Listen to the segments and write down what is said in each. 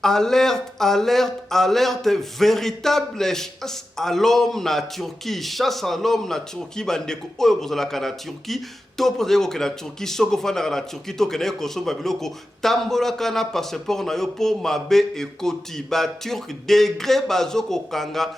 Alerte, alerte, alerte, véritable chasse à l'homme na Turquie. Chasse à l'homme na Turquie, bandeko oyo bozalaka na Turquie. To pozeko ke na Turquie, soko fanda na Turquie, to kene ko so babiloko tambolaka na passeport na yo po mabe ekoti. Ba Turc degré bazoko kanga.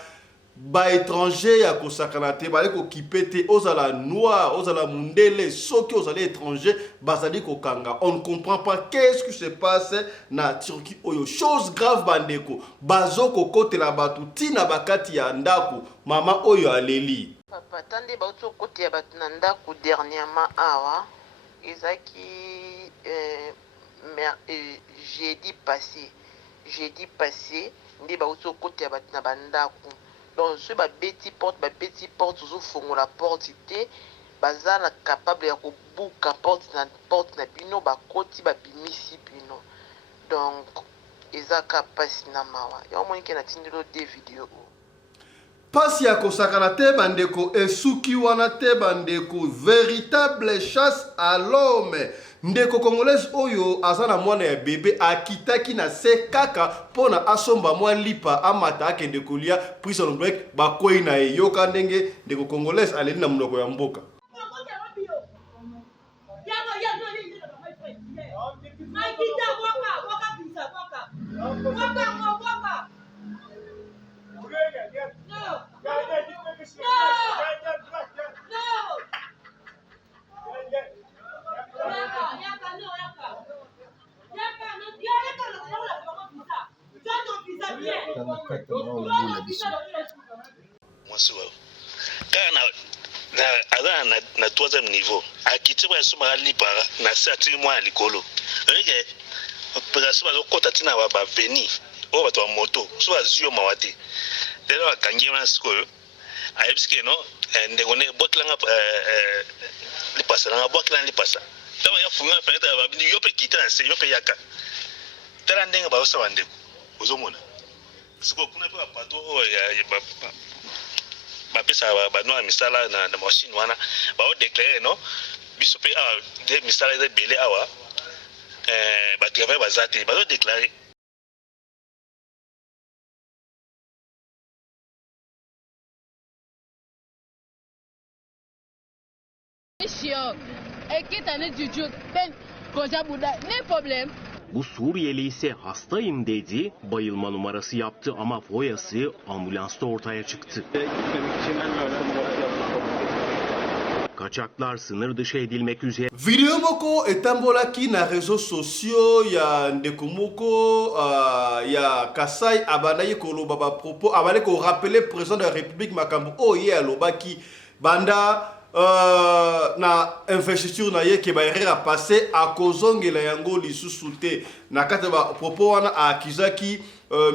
Ba étranger ya kosakana te bale ko kipete ozala noir ozala mundele soki ozala étranger bazali ko kanga. On ne comprend pas qu'est-ce qui se passe na Turquie oyo. Chose grave bandeko bazoko kotela batu tina bakati ya ndako mama oyo aleli papa tande bazo kote ya batu na ndako dernièrement awa ezaki jeudi passé ndi bazo kote ya batu na bandako. Donc, ceux qui porte, toujours font la porte, bazala capable de bouka porte na bino, ba koti ba bimisi bino. Donc, eza kapasi na mawa. Ya omoni ke na tindelo de vidéo. Pasi ya kosakana te bandeko esuki wana te bandeko véritable chasse à l'homme. Ndeko congolaise oyo azana mwana ya bébé akitaki na se kaka pona asomba mwa lipa amata akende kolia prison break bakoi na ye yoka ndenge ndeko congolaise aleli na munoko ya mboka. Na troisième niveau akitiba yasoma lipa na sati mwa likolo rege opération balokota tina ba veni o bato wa moto so azio mawati telo akangi na sikoyo ayebisike no ndengone botlanga lipasa na botlanga lipasa tawa ya funga fenêtre ba bindi yope kita na se yope yaka tala ndenga ba osa wandeko ozomona siko kuna pe bato ya bapesa banoa misala na machine wana bao déclarer non biso pe de misala de belé awa ba travail bazate bao déclarer Monsieur ekitane çocuk ben koca burada ne problem? Bu Suriyeli ise hastayım dedi, bayılma numarası yaptı ama foyası ambulansta ortaya çıktı. Kaçaklar sınır dışı edilmek üzere. Video moko etambolaki na réseaux sociaux ya ndeko moko ya Kasai abanayi koloba ba propos abale ko rappeler président de la République makambo oye alobaki banda na investiture na ye ke ba erreur a passé a kozongela yango lisusu te na kata ba propos wana akizaki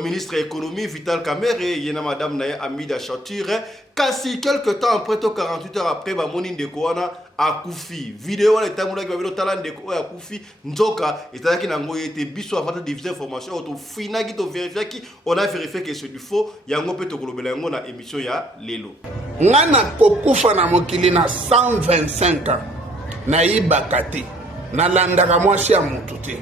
ministre économie Vital Kamerhe yena madame na ye Amida Chature kasi quelque temps après to 48 heures après ba moni ndeko wana akufi video wana etamulaki ba bilo tala ndeko oya akufi nzoka etaki nango yete biso avant de diffuser information auto finaki to vérifier ki on a vérifié que c'est du faux yango pe to kolobela yango na émission ya lelo ngana kokufa na mokili na 125 ans na ibakate na landaka mwasi ya mutu te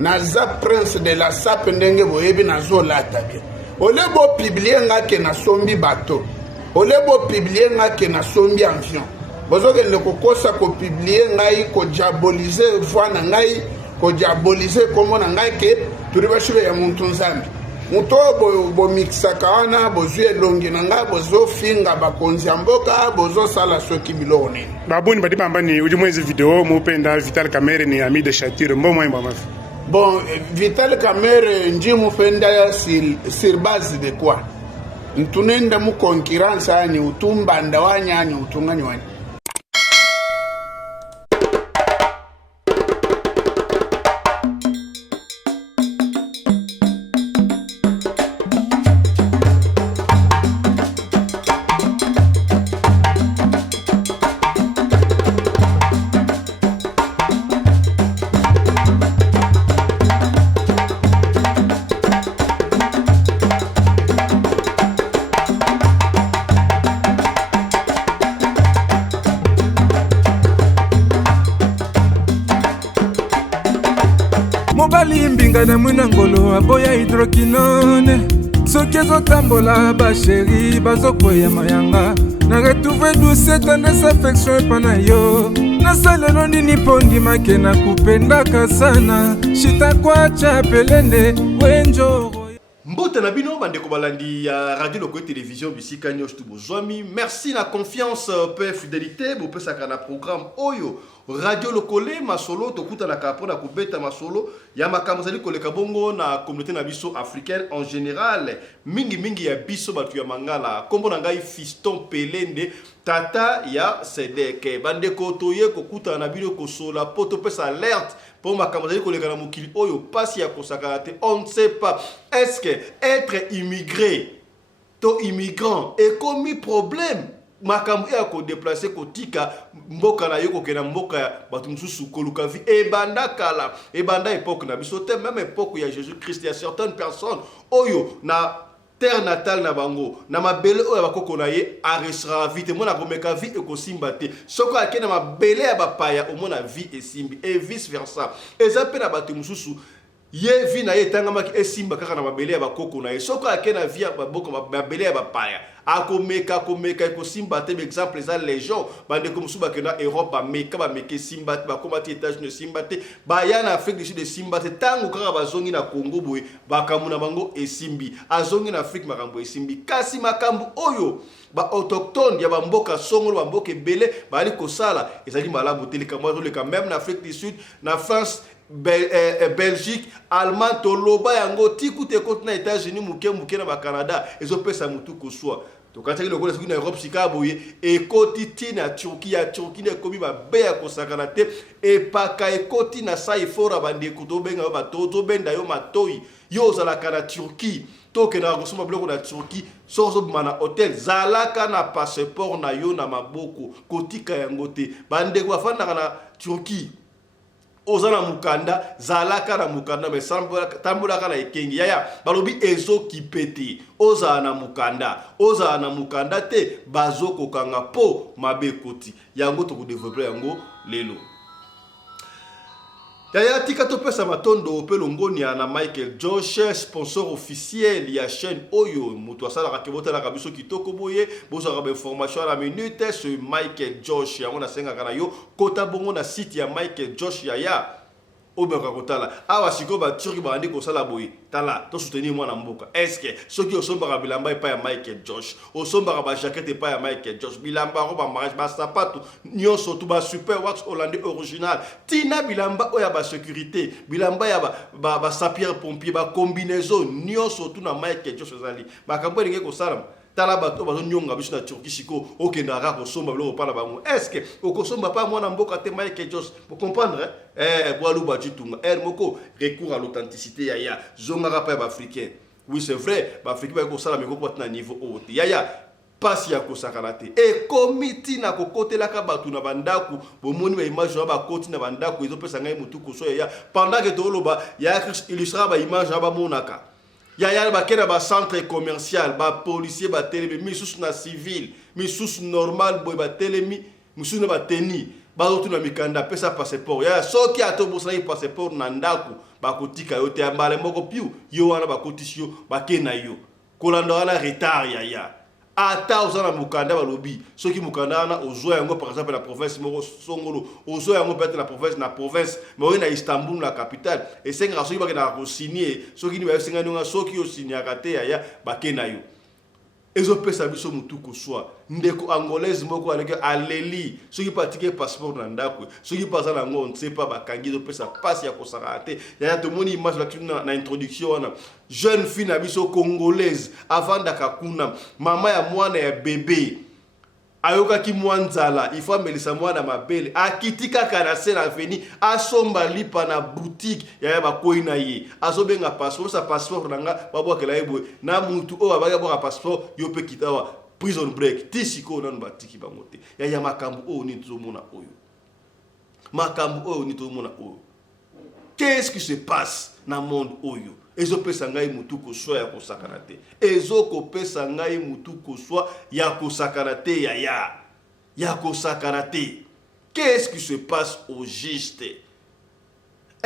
naza prince de la sape ndenge boyebi nazolata bien olebo publier ngake na sombi bato olebo publier ngake na sombi avion bozokende kokosa ko publier ngai ko diaboliser voix na ngai ko diaboliser kombo na ngai ke turi bashibe ya muntu nzambi muto bo mixaka wana bozu elongi na ngai bozo finga bakonzi ya mboka bozo sala soki biloko nini baboni badi bambani udi mwezi video mupenda Vital Kamerhe ni Amida Chature mbomo yamba mafi. Bon, Vital Kamerhe nji mupenda sur base de quoi? Ntunenda mu concurrence ani utumba ndawanya ani utungani wani. nga na mwina ngolo aboya hydroquinone soki ezotambola basheri bazokwea mayanga na retrouve douce tendresse affection epa na yo nasalelo nini mpo ndimake na kupendaka sana shitakwacha pelende wenjoro. Mbote na bino bandeko balandi ya radio loko télévision bisika nyos tu bozwami. Merci na confiance pe fidélité bo pesa kana programme oyo radio lokole masolo tokuta na kapona kubeta masolo ya makambo zali koleka bongo na communauté na biso africaine en général mingi ya biso batu ya mangala kombo na ngai Fiston Pelende tata ya Sedeke bandeko toye kokuta na bino kosola poto pesa alerte pour makambo zali koleka na mokili oyo pasi ya kosaka te. On ne sait pas est-ce que être immigré to immigrant est comme problème makambo ya ko déplacer kotika mboka na yo kokena mboka ya batu mususu koluka vi ebanda kala ebanda époque na biso te même époque ya Jésus Christ ya certaines personnes oyo na terre natale na bango na mabele oyo bakoko na ye arrêtera vite mona komeka vi ekosimba te soko akena mabele ya bapaya omona vi esimbi et vice versa eza pe na batu mususu ye vi na ye tangamaki esimba kaka na mabele ya bakoko na ye soko akena vi ya baboko mabele ya bapaya akomeka ekosimba te exemple eza légion bandeko mosusu bakenda Europe bameka simba te bakomati États-Unis simba te baya na Afrique du Sud simba te tango kaka bazongi na Congo boye bakambu na bango esimbi azongi na Afrique makambo esimbi kasi makambu oyo ba autochtone ya bamboka songolo bamboka ebele bali kosala ezali malamu te likambo azoleka même na Afrique du Sud na France Belgique, Allemagne, Toloba, Yango, Tikute, Côte-na, États-Unis, Mouké, na Canada, et zo pesa mutu koswa. Donc quand il est en Europe, Chicagoye, et Kotiti na Turquie, na komi ba beya kosakanate, et paka et Koti na sa ifora bande kuto benga ba toto benda yo matoi, yo zalaka na Turquie. Toke na gosoma bloko na Turquie, sozo mana hôtel, zalaka na passeport na yo na maboko, kotika yango te. Bande kwa fanda na Turquie. Ozana mukanda zalaka na mukanda me tambola kana ekengi yaya balobi ezo kipeti ozana mukanda te bazoko kanga po mabekoti yango to développer yango lelo yaya tika to pesa matondo pe longoni na Michael Josh sponsor officiel ya chaîne oyo mutu asala ka kebota la kabiso kitoko boye bozo ka information à la minute sur Michael Josh yango na senga kana yo kota bongo na site ya Michael Josh yaya obeka kotala awa siko ba turki ba ndi kosala boye tala to soutenir mwana mboka est-ce que soki osomba bilamba epa ya Michael Josh osomba ba jaquette epa ya Michael Josh bilamba roba mariage ba sapato nyonso to ba super wax hollandais original tina bilamba oya ba sécurité bilamba ya ba sapeur pompier ba combinaison nyonso to na Michael Josh ezali ba kambo ndenge kosala tala bato bazo nyonga biso na Turquie siko okenda ka kosomba biloko pana bango est-ce que okosomba pa mwana mboka te Michael Josh vous comprendre boalu bajitunga moko recours à l'authenticité ya zonga pa ba africain oui c'est vrai ba africain ba ko sala meko pot na niveau haut ya pasi ya kosakana te e komiti na kokotela ka batu na bandaku bomoni ba image ba koti na bandaku ezopesa ngai mutu koso ya pendant que toloba ya illustra ba image ba monaka ya ba kena ba centre commercial ba policier ba telemi misus na civil misus normal boy ba telemi misus na ba teni ba otu na mikanda pesa passeport ya soki atobosa na passeport na ndaku ba kotika yo te ambale moko piu yo wana ba kotisio ba kena yo kolanda wana retard ya ata ozana mukanda balobi soki mukanda na ozo yango par exemple la province moko songolo ozo yango peut-être la province mais na Istanbul la capitale et senga soki ba na ko signer soki ni ba senga nonga soki o signer kate ya ba kena yo ezo pesa biso mutu ko swa ndeko angolaise moko aleke aleli soki patike passeport na ndako soki pasa na ngo on sait pas bakangi zo pesa passe ya kosaka te ya to moni image na introduction wana jeune fille na biso congolaise avant dakakuna mama ya mwana ya bébé ayoka ki mwanzala il faut melisa mwana mabele akitika kana sena veni asomba lipa na boutique ya ba koina ye azobenga passeport sa passeport nanga babwakela yebo na mutu o abaka bwa passeport yo pe kitawa prison break tisiko na batiki bangote ya makambu o ni tuzomona oyo makambu o ni tuzomona oyo qu'est-ce qui se passe na monde oyo ezopesa ngai mutu koswa ya kosakana te ezokopesa ngai mutu koswa ya kosakana te ya kosakana te qu'est-ce qui se passe au juste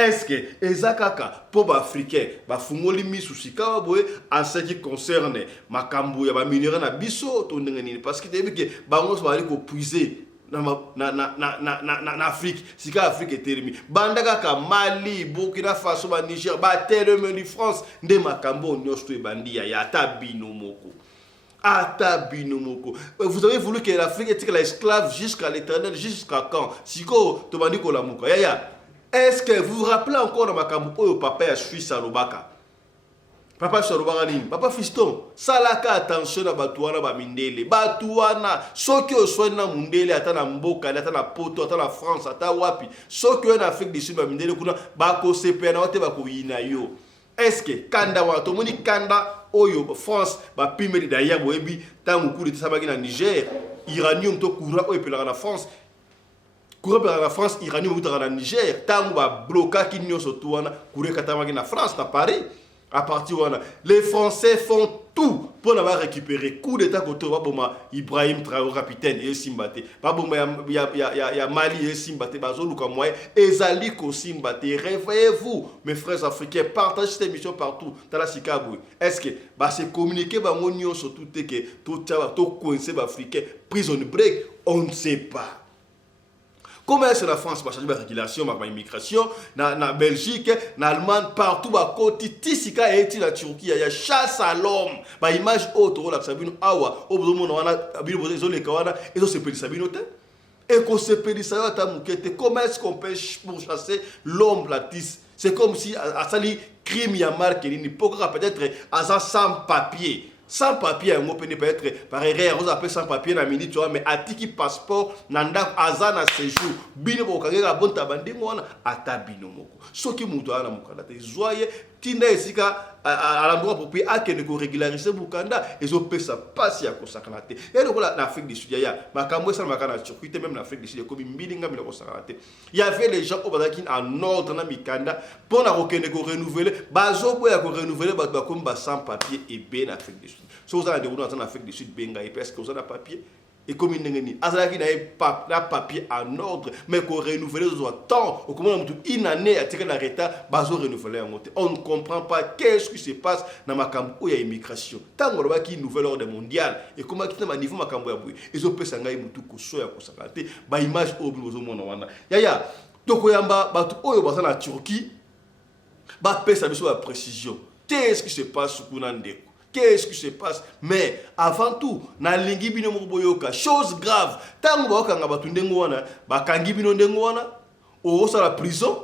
est-ce que ezakaka pour ba africain ba fungoli misu sika boye en ce qui concerne makambo ya ba minéraux na biso to ndengeni parce que debi que bango so bali ko puiser na Afrique sika Afrique etelemi banda kaka Mali Burkina Faso ba Niger ba telemi France nde makambo nyonso to ebandia ya tabino moko. Vous avez voulu que l'Afrique était l'esclave jusqu'à l'éternel, jusqu'à quand? Siko, tu m'as dit qu'on l'a mouka. Est-ce que vous vous rappelez encore de Makambo au papa à Suisse à Lobaka? Papa Shalobaka nini? Papa fiston, salaka attention à Batouana Bamindele. Batouana, ceux qui ont soigné na Mundele, atana Mboka, atana Poto, atana France, atana Wapi, ceux qui ont en Afrique du Sud Bamindele, kuna bako CPN, ote bako Inayo. Est-ce que Kanda wa tomoni Kanda oyo France ba pimeli daya boebi tangu kuri tsabaki na Niger uranium to courant oyo pelaka na France courant pelaka na France uranium utaka na Niger tangu ba bloka ki nyonso to wana kuri katamaki na France na Paris à partir wana les Français font tout pour n'avoir récupéré coup d'état côté baboma Ibrahim Traoré capitaine et Simbate baboma ya Mali et Simbate bazoluka moyen ezali ko Simbate réveillez-vous mes frères africains partagez cette émission partout dans la Chicago est-ce que ba se communiquer ba ngonyo surtout que to coincé ba africain prison break on ne sait pas. Comment est-ce que la France va changer la régulation, la immigration, na Belgique, na Allemagne, partout, à côté, Tissika et la Turquie, il y a chasse à l'homme. Bah, image autre, la Sabine Awa, au bout de mon an, les Kawana, et on se peut Sabine et qu'on se peut comment est-ce qu'on peut chasser l'homme, la tisse? C'est comme si, à Sali, crime, il y a marqué, il peut-être, à sans papier. Sans papier, on peut être par erreur, on appelle sans papier na minute, mais atiki passeport, nanda azana séjour, bino bokagera bon tabandi mwana atabino moko. Soki muto ana mukanda te zoye tinda esika à l'endroit approprié à que ne régulariser bukanda et zo pesa passe ya kosakanate. Et donc là l'Afrique du Sud ya makambo ça makana Turquie même l'Afrique du Sud comme mbilinga mila kosakanate. Il y avait les gens au Bazaki en ordre na mikanda pour na kokende ko renouveler, bazo boya ko renouveler ba comme ba sans papier et ben Afrique du Sud. Si vous avez des gens en Afrique du Sud, parce que vous avez un papier, et comme il n'y a pas papier en ordre, mais qu'on renouvelle le temps, ou comment une année à tirer l'arrêt, on ne comprend pas qu'est-ce qui se passe dans ma camp où il y a immigration. Tant qu'on a une nouvelle ordre mondiale, et comment il y a un niveau de ma camp où ils ont pu s'engager tout pour soya pour s'arrêter, bah image au bout de mon monde. Yaya, donc il y a en Turquie, bah pèse la précision. Qu'est-ce qui se passe sur Kunandeko? Qu'est-ce qui se passe? Mais avant tout, na lingi bino moboyoka, chose grave. Tango bakanga batundengo wana, bakangi bino ndengo wana, o sa la prison,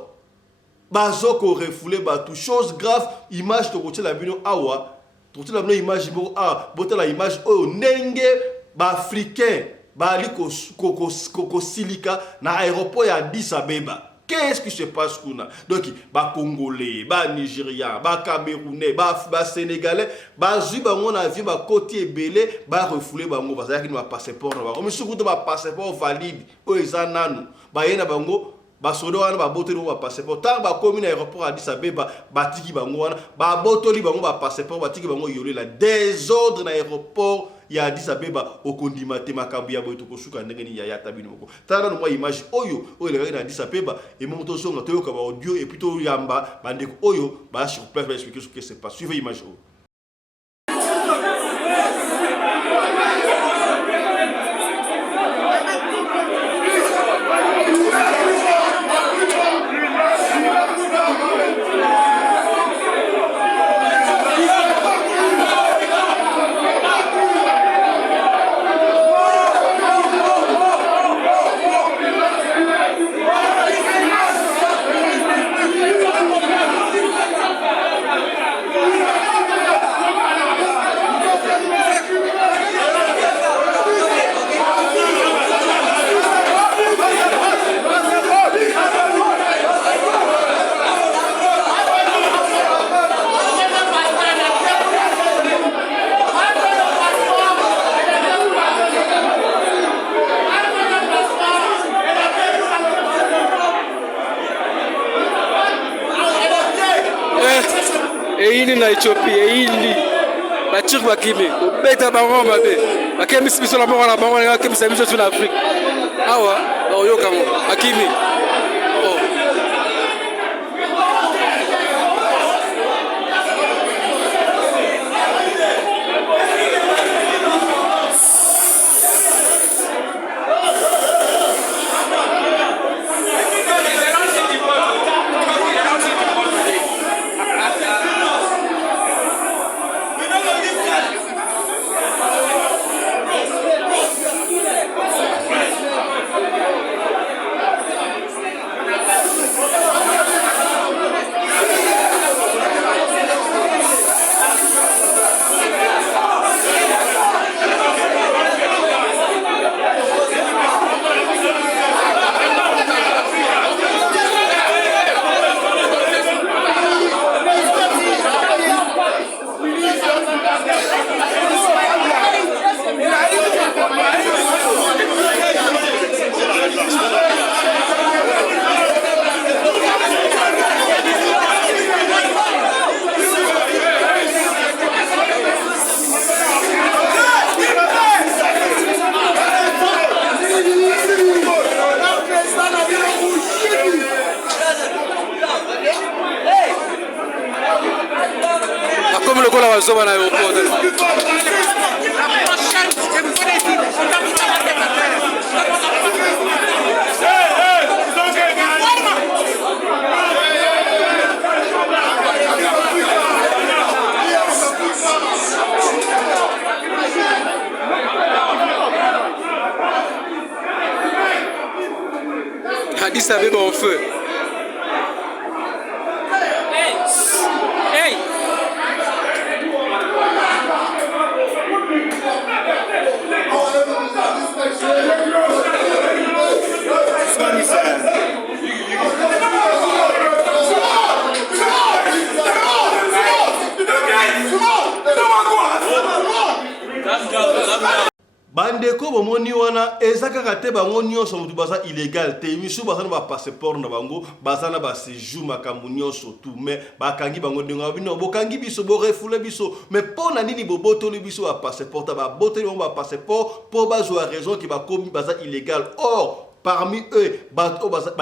bazoko refoulé batu, chose grave, image to kote la bino awa, to kote la bino image bo a, bote la image o nenge ba africain, ba ali ko silika na aéroport ya Addis Abeba. Qu'est-ce qui se passe kuna? Donc, ba Congolais, ba Nigériens, ba Camerounais, ba Sénégalais, ba zuba on a vu ba côté belé, ba refoulé ba ngo, parce qu'il n'y a pas passeport. Mais surtout ba passeport valide, o ezananu, ba yena bango, ba sodo wana ba bote no ba passeport. Tant ba commune aéroport Addis Abeba, ba tiki bango wana, ba botoli bango ba passeport, ba tiki bango yolé la désordre na aéroport. Il y a Addis Abeba au kondimate makambu ya boito kosuka ndengeni ya tabino moko tana no image oyo oyo le Addis Abeba et moto songa toyoka ba audio et plutôt yamba bandeko oyo ba sur place ba expliquer ce qui se passe. Suivez image oyo. Na Ethiopie ili batur bakime obeta bango mabe bakemi sibiso la bango na bango na kemi sibiso sur l'Afrique awa oyoka mo bakime bazoba na aéroport Addis Abeba en feu. Hey! bandeko bomoni wana eza kaka te bango nyonso motu baza illégal te misu baza na bapasseport na bango baza na baséjour makambo nyonso tu mais bakangi bango ndenge bino bokangi biso borefule biso mais mpo na nini bobotoli biso bapasseport babotoli bango bapasseport mpo bazwa raison ke bakomi baza illégal. Or parmi eux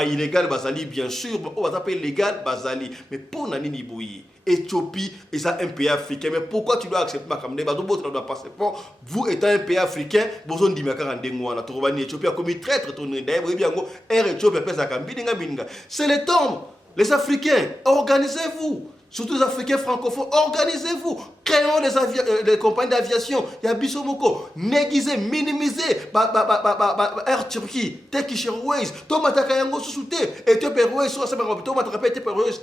illégal bazali bien sûr baza pas illégal bazali mais pour nani ni boyi Éthiopie est un pays africain mais pourquoi tu dois accepter ma caméra bazo botre dans passeport vous étant un pays africain besoin di makara ndengo na tobani Éthiopie a commis traître ton ndaye bien go air Éthiopie pesa kambinga binga. C'est le temps les Africains organisez-vous. Surtout les Africains francophones, organisez-vous, créons des compagnies d'aviation. Il y a Bissomoko, néguisez, minimisez, Air Turquie, Turkish Airways, Tomata Kayango Soussouté, Ethiopia Airways, Tomata Kapete Airways.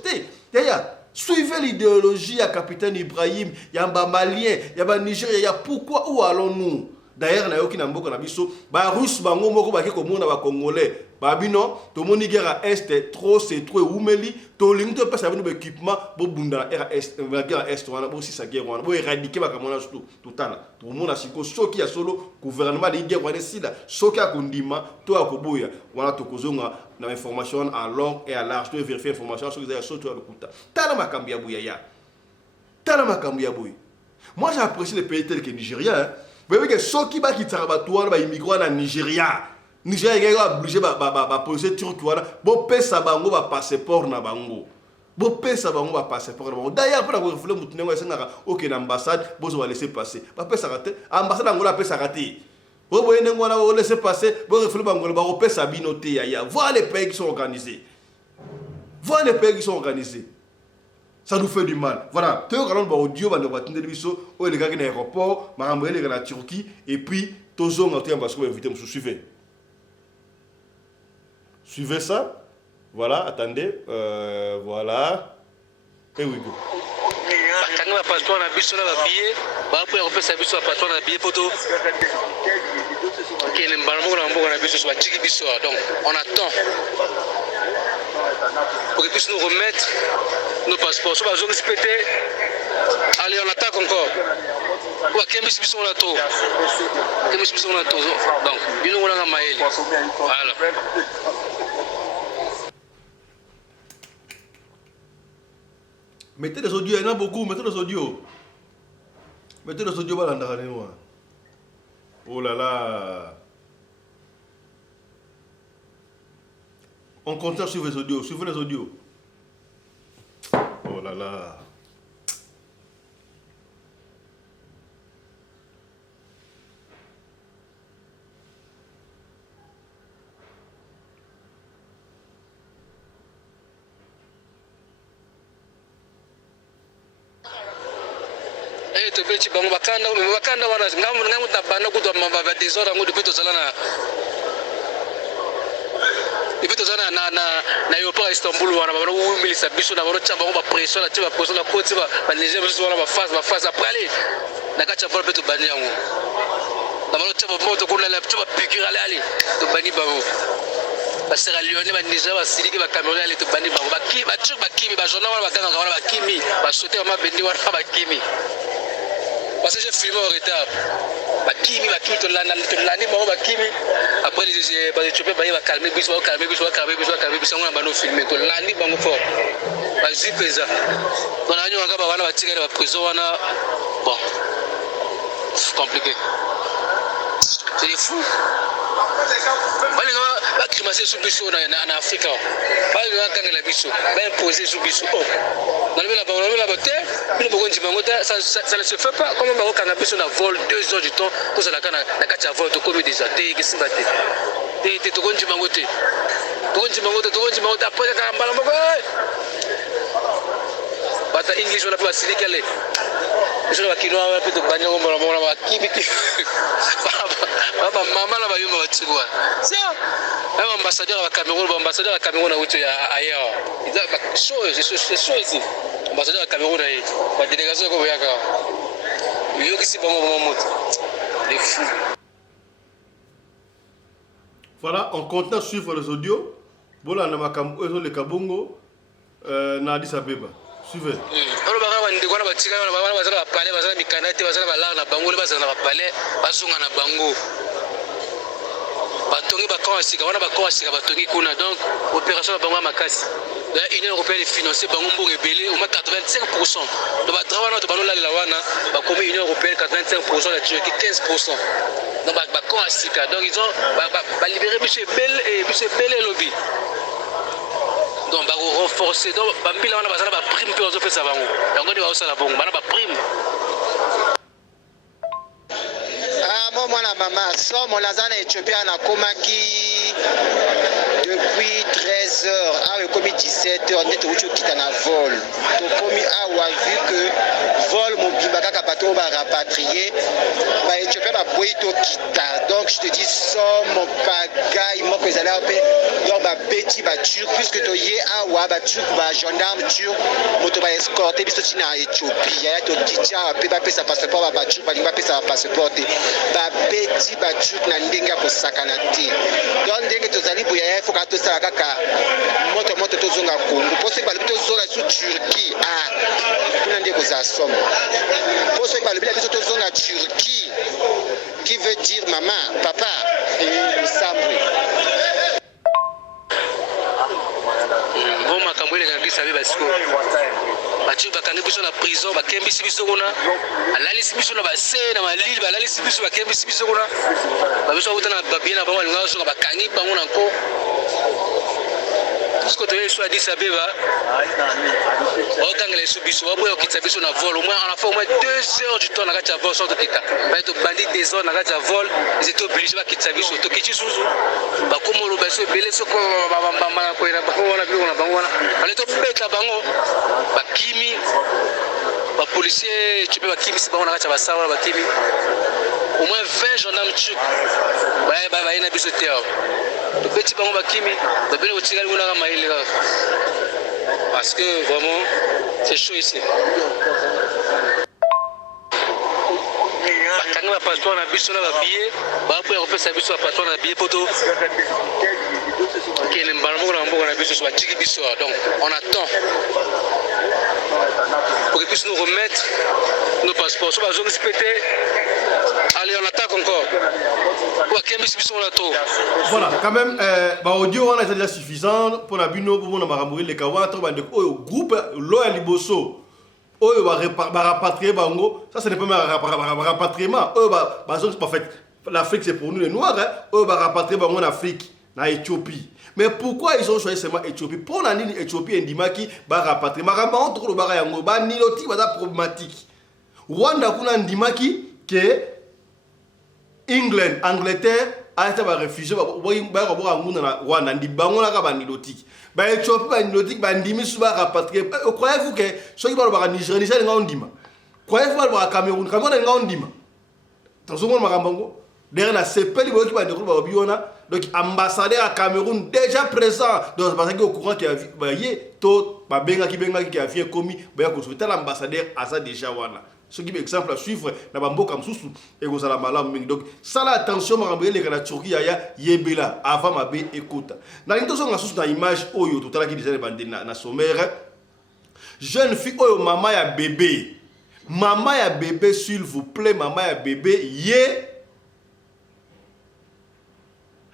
Suivez l'idéologie à Capitaine Ibrahim, il y a un Malien, il y a un Nigérien, il y a pourquoi, où allons-nous? D'ailleurs, na yoki na mboko na biso ba russe bango moko ba ke komona ba congolais ba bino to moni guerre est trop c'est trop umeli to lingi to pesa bino équipement bo bunda era est ba guerre est wana bo si sa guerre wana bo éradiquer ba kamona tout tala to mona siko soki ya solo gouvernement de guerre wana sida soki akondima to akoboya wana to kozonga na information à long et à large to vérifier information sur les soto ya lokuta tala makambi ya buya ya tala makambi ya buya. Moi j'apprécie les pays tels que Nigeria hein. Vous voyez que ceux qui sont immigrés en Nigeria, Nigeria est obligé de poser turc, bon pesa bango ba passeport na bango. Bon pesa bango ba passeport na bango. D'ailleurs pour la refouler mutunengo esanga OK na ambassade, bozo va laisser passer. Ba pesa raté, ambassade angola pesa raté. Vous voyez nengo na laisser passer, bon refouler bango ba pesa binoté ya. Voilà les pays qui sont organisés. Voilà les pays qui sont organisés. Ça nous fait du mal. Voilà. Tu as un audio, tu as un télévision, tu as un aéroport, tu as un Turquie, et puis tu as un invité. Suivez. Suivez ça. Voilà, attendez. Voilà. Et oui, go. On attend pour qu'ils puissent nous remettre nos passeports. Soit ils ont respecté, allez, on attaque encore. Donc, nous on a Maël. Voilà. Mettez les audios, il y en a beaucoup, mettez les audios. Mettez les audios, oh là là. On compte sur les audios, suivez les audios. Oh là là. Tobeti bango bakanda wana ngamu tabana kutwa mamba desordre ngo depuis tozala na depuis tozala na aéroport Istanbul wana bana umilisa biso na bana tshamba ngo ba pression la tiba pression la koti ba léger biso wana ba face après aller na kacha vol peto bani yango na bana tshamba moto kuna la tiba piqûre aller to bani bango ba Sierra Leone ba Niger ba Siliki ba Cameroun aller to bani bango ba kimi ba jona wana ba ganga wana ba kimi ba sauter ma bendi wana ba kimi. Parce que j'ai filmé en retard. Bakimi, to landi, bakimi. Après les Éthiopiens, ils vont calmer, ils vont calmer, on va nous filmer. To landi, bango fort. Vas-y, pesa. On a eu un gars, on va tirer la prison, bon, c'est compliqué. c'est des fous. Va grimacer sous biso en Afrique. Va gagner la biso. Va imposer sous biso. Dans la beauté, ça ne se fait pas. Comme on a biso na vol 2 heures du temps, tout ça la kacha vol to comme des athées qui sont battés. Te to konji mangote. To konji mangote après ka mbala moko. Bata English wala pa silikale. Biso na kino wa pe to banya ngomba na ba kibiti. Baba mama na ba yuma batsigwa. Ça un ambassadeur à Cameroun, ambassadeur à Cameroun ailleurs. C'est chaud ici. Ambassadeur à Cameroun ailleurs. La délégation comme Yaka. Il y a qui des fous. Voilà, on continue à suivre les audios. Voilà, on a le Kabongo, na Addis Abeba. Suivez. Alors, on va dire batongi bakonga wana bakonga sika batongi kuna donc opération ya bango makasi la Union européenne financée bango mbongo ebele au moins 85%. Donc batrawa na to banola wana bakomi Union européenne 85% la Turquie 15%. Donc bakonga sika donc ils ont libéré monsieur Belle lobby. Donc ba renforcer donc bambila wana bazala ba prime pe ozo pesa bango. Donc on va osala bongo bana ba prime. Mwana mama somo lazana Ethiopia na komaki depuis 13 heures à komi 17 heures ndeto uchu kita na vol to komi awa vu que vol mobimba kaka bato ba rapatrier ba Ethiopia na boito kita donc je te dis somo pagaille moko ezala pe donc ba beti ba turc puisque to ye awa ba turc ba gendarme turc moto ba escorter biso tina Ethiopia ya to kicha pe ba pesa passeport ba turc ba linga pesa passeport ba beti ba turc na ndenge ko sakana te donc ndenge tozali boya faut ka to sala kaka moto to zonga Congo pour se ba to zonga su Turquie kuna ndenge za somo pour se ba le biso to zonga Turquie qui veut dire maman papa et Samri bon makambo ile kabisa beba siko batu bakangi biso na prison bakembisi biso kuna alalisi biso na base na malili balalisi biso bakembisi biso kuna babiso utana babina bango linga so bakangi bango na ko ce que tu es sur Addis Abeba au gang les subiso abo yo kitsa biso na vol au moins on a fait au moins 2 heures du temps na kacha vol sorte kita ba to bandit des zones na kacha vol ils étaient obligés ba kitsa biso to kichi suzu ba komolo ba so belé so ko ba ko ina ba ko wana bi na bango wana ale to beta bango ba kimi ba policier tu peux ba kimi si bango na kacha ba sawa ba kimi au moins 20 gendarmes turcs ba ina biso terre to petit bango ba kimi ba bele otigali kuna kama ile parce que vraiment c'est chaud ici. Bakanga ba passeport na biso na ba billet ba po ya kopesa biso ba passeport na billet poto kene mbalamo na mboka na biso ba tiki biso donc on attend pour qu'ils puissent nous remettre nos passeports so ba zo respecter. Allez, on attaque encore. Voilà, quand même, audio on a déjà suffisant pour la bino pour mon maramourir les kawato au groupe loya liboso. Oyo va rapatrier bango, ça ce n'est pas un rapatriement. C'est pas fait. L'Afrique c'est pour nous les noirs, oyo va rapatrier bango en Afrique, en Éthiopie. Mais pourquoi ils ont choisi seulement Éthiopie? Pour la ligne Éthiopie Ndimaki va rapatrier. Maramba entre le barayango, ba niloti va problématique. Rwanda kuna Ndimaki que England, Angleterre, a été réfugié, Rwanda, ndi bango la baniloti. Ba Éthiopie baniloti, bandimi suba rapatrié. Croyez-vous que ceux qui parlent de Niger, Niger n'est pas ondima. Croyez-vous que Cameroun, Cameroun n'est pas ondima. Dans ce monde marambango, derrière la CPL, qui va dérouler au Biona, donc ambassadeur à Cameroun déjà présent dans le passage au courant qui a vu, tout, benga qui a vu commis, l'ambassadeur a ça déjà wana. Ce qui est exemple à suivre, na bambo comme sous et vous allez malam donc ça la attention marambé les la Turquie ya yebela avant ma bé écoute dans l'intention na sous na image oyo tout à l'heure qui disait bande na sommaire jeune fille oyo maman ya bébé s'il vous plaît maman ya bébé yé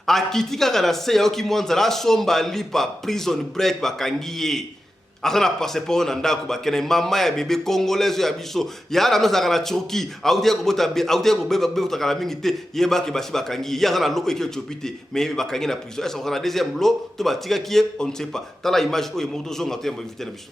akitika kana se ya ki mwanza la somba lipa prison break bakangiye azana passeport na ndako bakene mama ya bébé congolaise ya biso ya na noza kana Turquie auté ko bota ko beba kala mingi te yeba ke basi bakangi ya zana lo eke Ethiopie mais bakangi na prison est-ce qu'on a deuxième lot to batika qui on ne sait pas tala image oyo moto zonga to ya invité na biso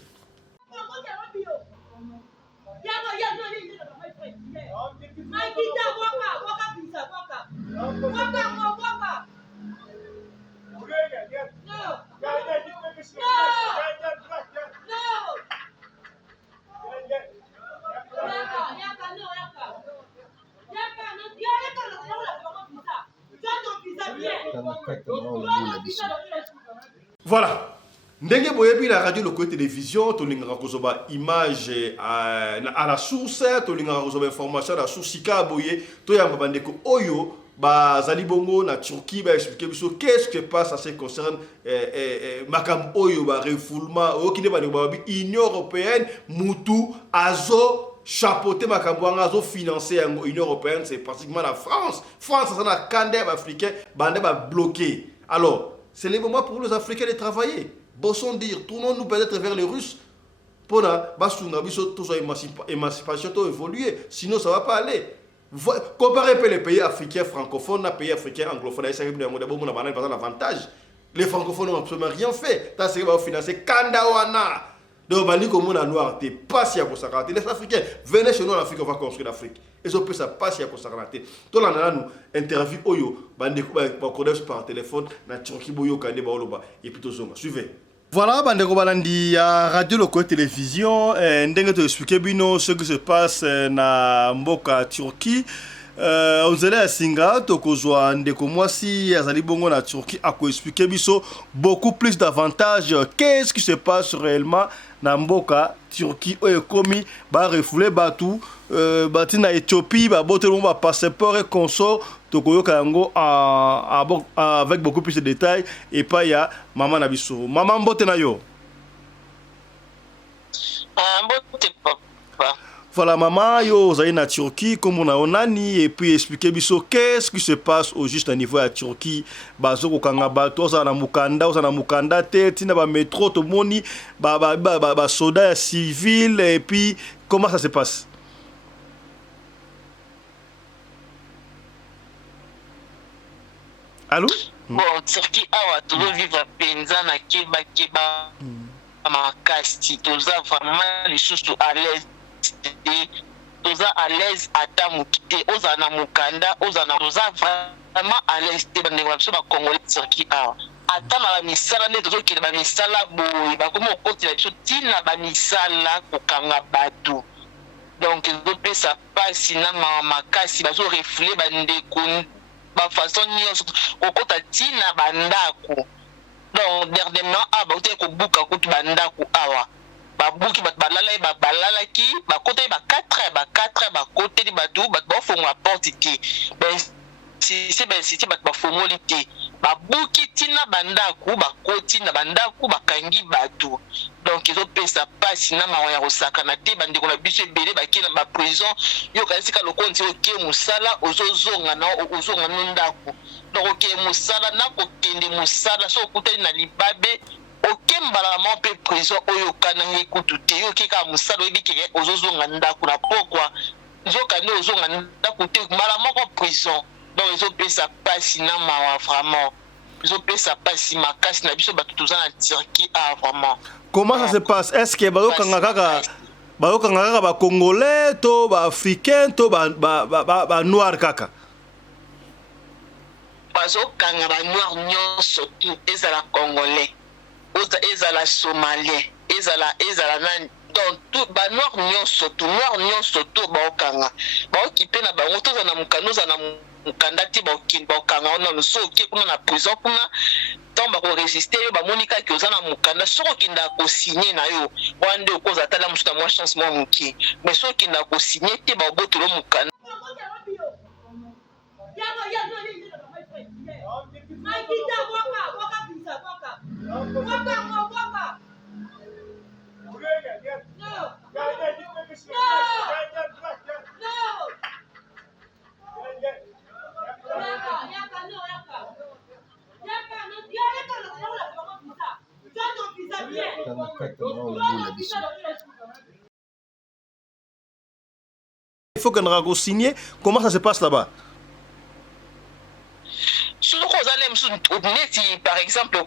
Voilà. Ndenge boyebi la radio loko télévision tolingaka kozoba image à la source tolingaka kozoba information à la source sika boye toyamba bandeko oyo bazali bongo na Turquie ba expliquer biso qu'est-ce qui passe en ce qui concerne makam oyo ba refoulement okine bandeko ba Union européenne mutu azo chapeauté makambo anga azo financer Union européenne c'est pratiquement la France ça na kande africain bande ba bloqué. Alors c'est le moment pour les Africains de travailler. Bossons dire, tournons-nous peut-être vers les Russes. Pour la émancipation doit évoluer. Sinon, ça ne va pas aller. Comparez un peu les pays africains francophones, les pays africains anglophones, l'avantage. Les francophones n'ont absolument rien fait. Tant que vous financer Kandawana. Donc, comme on a noir, t'es pas si à consacrer. Les Africains, venez chez nous en Afrique, on va construire l'Afrique. Et ça peut ça pas si à consacrer. Tout là, nous interview Oyo, par téléphone, na Turquie Boyo Kande Baoloba, et puis tout ça. Suivez. Voilà, bandeko balandi ya radio loko télévision, ndenge to expliquer bino ce qui se passe na mboka Turquie. Ozele ya singa tokozwa ndeko mwasi azali bongo na Turquie ako expliquer biso beaucoup plus davantage qu'est-ce qui se passe réellement na mboka Turquie oyo komi ba refoulé batu bati na Éthiopie ba botelmo ba passeport et consort tokoyoka yango avec beaucoup plus de détails et pas ya maman na biso maman mbote na yo mbote papa. Voilà, maman, yo, vous allez en Turquie, comme on a onani, et puis expliquer biso qu'est-ce qui se passe au juste niveau à Turquie. Bazo ko kangaba, toza na mukanda, te, tina ba métro, to moni, ba soda civil, et puis comment ça se passe? Allô? Bon, Turquie, awa, tu veux vivre penza na keba, makasti, toza vraiment les choses à l'aise. Toza à l'aise ata mukite oza na mukanda oza na toza vraiment à l'aise te bande kwa biso ba Congolais Turquie awa ata na misala ne tozo kile ba misala boye ba komo koti la biso tina ba misala kokanga batu donc zo pesa pasi na makasi bazo refler bande kun ba façon nyonso kokota tina bandako donc dernièrement aba uté ko buka kutu bandako awa babuki balala balalaki bakote ba 4 bakote batu bafonga porte ti ben si ben si bafongoli te babuki tina bandaku bakoti na bandaku bakangi batu donc ils ont pesa pasi na mawa ya kosakana te bandeko na biso ebele baki na ba prison yo kasi ka lokonzi oke musala ozozonga na ozonga ndako donc oke musala na kokende musala so kutali na libabe oke mbalama pe prison oyo kana ngekutu te yo kika musala ebikike ozozonga ndako na pokwa nzoka ne ozonga ndako te mbalama ko prison donc ils ont pesa pasi na mawa vraiment ils ont pesa pasi makasi na biso batu toza na Turquie vraiment. Comment ça se passe? Est-ce que bayokanga kaka ba Congolais to ba Africain to ba noir kaka? Bazokanga ba noir nyonso tu ezala Congolais. Ezala Somalien, ezala nan donc tout ba noir nyonso tu ba okanga. Ba okipe na bango toza na mukanoza na mukanda ti ba okanga ona so ki kuna na prison kuna tomba ko résister yo ba monika ki oza na mukanda soko kinda ko signer na yo wande okoza tala musuta mwa chance mo muki mais soko kinda ko signer te ba obotolo mukanda. Il faut qu'on a signé. Comment ça se passe là-bas? Par exemple, par exemple,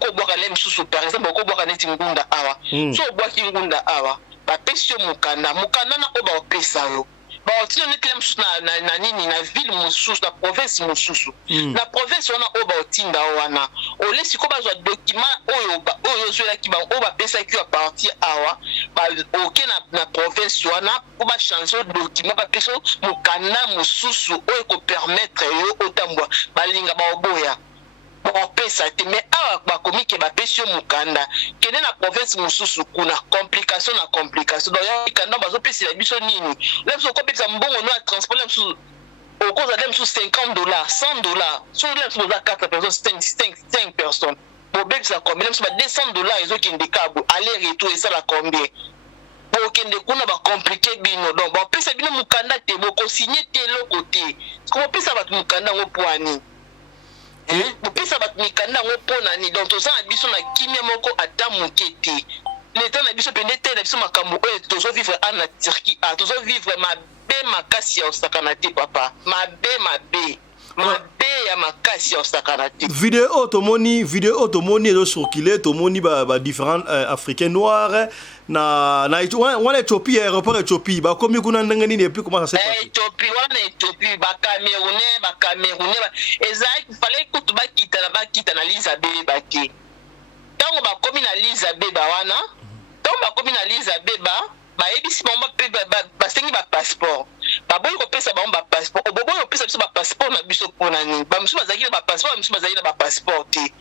baotino neti ya mosusu na nini na ville mosusu na province mosusu na province wana oyo baotinda wana ole sikoyo bazwa document oyo ozwelaki bango oyo bapesaki ya partir awa oke na province wana po bachange o document bapesa mokanda mosusu oyo ekopermettre yo otambwa balinga baoboya bapesa te mais awa bakomi ke bapesi yo mokanda kende na province mosusu kuna complication na complication donc yo mikanda bazopesela biso nini le biso okopesa mbongo no ya transport le mosusu okoza le mosusu $50 $100 so le mosusu oza 4 personnes 5 personnes bobebisa combien le mosusu $200 ezokende kabo aller retour esala combien bokende kuna bacomplike bino donc bapesa bino mokanda te bokosigne te eloko te bopesa bato mokanda yango po ani bopesa bato mikanda yango mpo nani donc toza na biso na kimia moko ata moke te leta na biso pende te na biso makambo oyo tozovivre ana na Turquie tozovivre mabe makasi ya osakana te papa mabe ya makasi ya osakana te vidéo tomoni ezosirkule tomoni ba différents africains noirs na wana Éthiopie aéroport Éthiopie bakomi kuna ndenge nini et puis comment ça se passe Éthiopie Camerounais ezali fallait kutu bakita na Lisa Beba ke tango bakomi na Lisa Beba wana tango bakomi na Lisa Beba bayebisi bango basengi bapasseport baboyi kopesa bango bapasseport oboboyi kopesa biso bapasseport na biso mpona nini bamosusu bazalaki na bapasseport bamosusu bazali na bapasseport te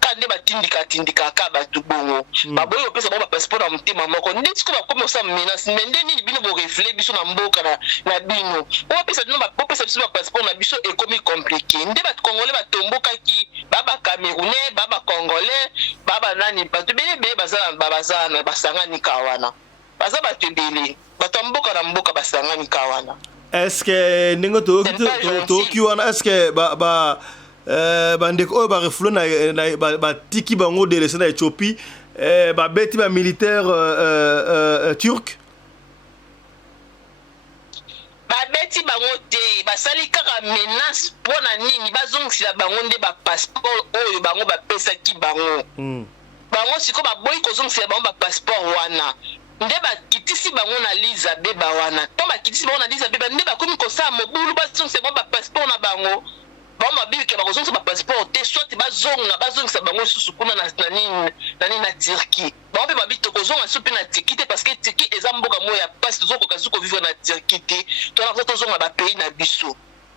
kande batindika ka bato bongo baboyi kopesa bango bapasseport na motema moko nde sikoyo bakomi osala menace me nde nini bino borefle biso na mboka na bino bopesa biso bapasseport na biso ekomi komplike nde bato congolais batombokaki baba camerounais baba congolais baba nani bato ebele baza na basangani ka wana baza bato ebele bato ya mboka na mboka basangani ka wana est-ce que ndenge toyoki wana est-ce que bandeko oyo barefule batiki bango delese na Éthiopie babeti bamilitaire turc babeti bango te basali kaka menace mpo na nini bazongisela bango nde bapasseport oyo bango bapesaki bango bango sikoyo baboyi kozongisela bango bapasseport wana nde bakitisi bango na Lisa Beba wana to bakitisi bango na Lisa Beba nde bakomi kosala mobulu bazongisa bango bapasseport na bango bango babibike bakozongisa bapasseport te soit bazongisa bango susu kuna na nini na Turquie bango mpe babi tokozonga so mpe na Turquie te parce que Turquie eza mboka moyo ya pasi tozokoka suko vivre na Turquie te tona tozonga bapays na biso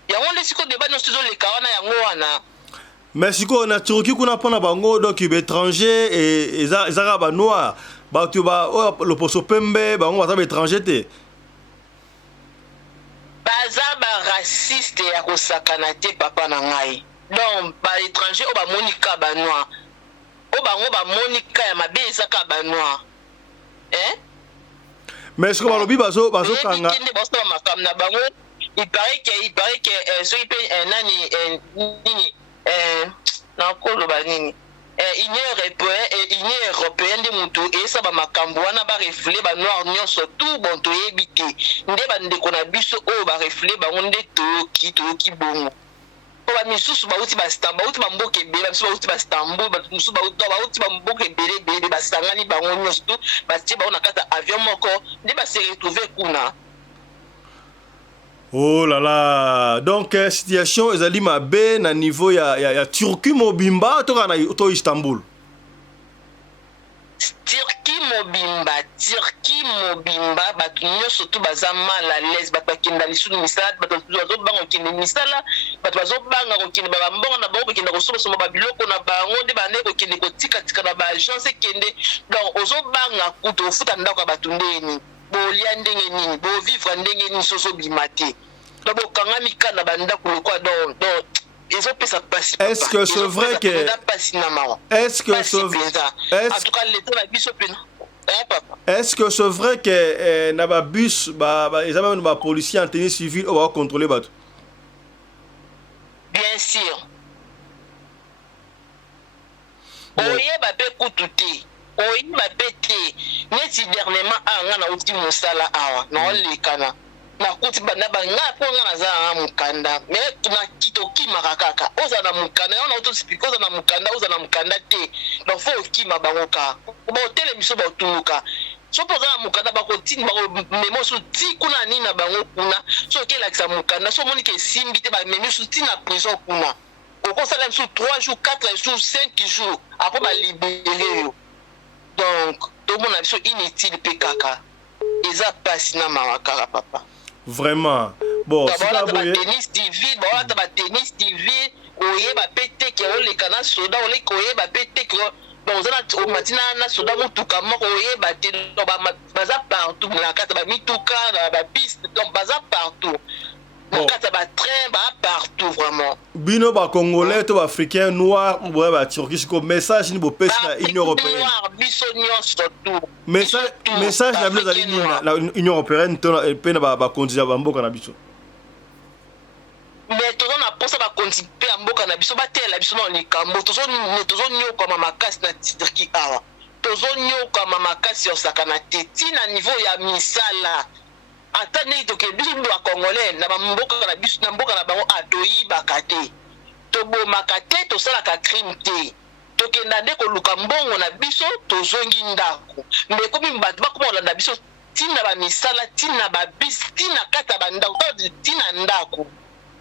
yango nde sikoyo deba nyonso tozoleka wana yango wana mais sikoyo na Turquie kuna mpona bango donc baétranger ezaka banoir bato oyo loposo pembe bango baza baétranger te baza baraciste ya kosakana te papa na ngai donc baétranger oyo bamoni ka banoir oyo bango bamoni ka ya mabe ezaka banoir mais siko balobi bazokanga basala makambo na bango il paraît que soki mpe nini nakoloba nini union européenne nde moto eyesa bamakambo wana barefle banoir nyonso tu bon toyebi te nde bandeko na biso oyo barefle bango nde toyoki bongo po bamisusu bauti bamboka ebele bamisusu bauti baistanbul bato mosusu bauti bamboka ebele basangani bango nyonso tu batie bango na kati ya avion moko nde base retrouve kuna. Oh là là, donc situation ezali mabe na niveau ya Turquie mobimba to Istanbul. Turquie mobimba bato nyonso tu baza mal à l'aise bato bakenda lisusu misala bato bazobanga kokende misala bato bazobanga kokende bambongo na bango kokende kosomba babiloko na bango nde bande kokende kotika na baagence ekende donc ozobanga kutu ofuta ndako ya bato ndeni bolia ndenge nini bovivre ndenge nini soso bima te donc bokanga mikanda bandako lokwa donc est-ce que c'est vrai que est-ce que c'est vrai que na ba bus ils ont même ba policiers en tenue civile on va contrôler bateau? Bien sûr oyeba pe kutu te oyiba pete neti dernièrement anga na uti musala awa na olekana na kuti banda banga po nga naza na mukanda mais tuna kitokimaka kaka oza na mukanda ona auto speak oza na mukanda te donc faut okima bango ka botele biso botuluka so poza na mukanda bakotini bamemo so ti kuna nini na bango kuna so okelakisa mukanda so omoni ke esimbi te bamemi so ti na prison kuna okosala biso 3 jours 4 jours 5 jours apres balibere yo donc tomona biso inutile mpe kaka eza pasi na mawa kaka papa vraiment bon sika boye tennis civil baolata ba tennis civil oyeba pe te ke oleka na soda oleka oyeba pe te ke donc ozana matina na soda motuka moko oyeba te baza partout na kati bamituka na babis donc baza partout na kati ba train ba partout vraiment bino ba congolais to ba africain noir boye ba turquie siko message ni bopesi na union européenne noir biso nyonso tout message na bino zali ni na union européenne to pe na ba kontinent ba mboka na biso mais tozo na posa ba kontinent pe ya mboka na biso batela biso na likambo tozo nyokama makasi na Turquie awa tozo nyokama makasi osakana te tina niveau ya misala ata neti toke biso ba congolais na bamboka na biso na mboka na bango atoyibaka te tobomaka te tosalaka crime te tokenda nde koluka mbongo na biso tozongi ndako mais komi bato bakoma kolanda biso tina bamisala tina babisi tina kata bandako tina ndako